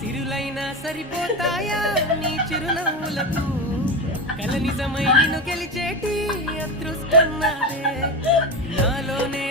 సిరులైనా సరిపోతాయా నీ చిరునవ్వులకు కల నిజమై నిన్ను గెలిచేటి అదృష్టం నాదే నాలోనే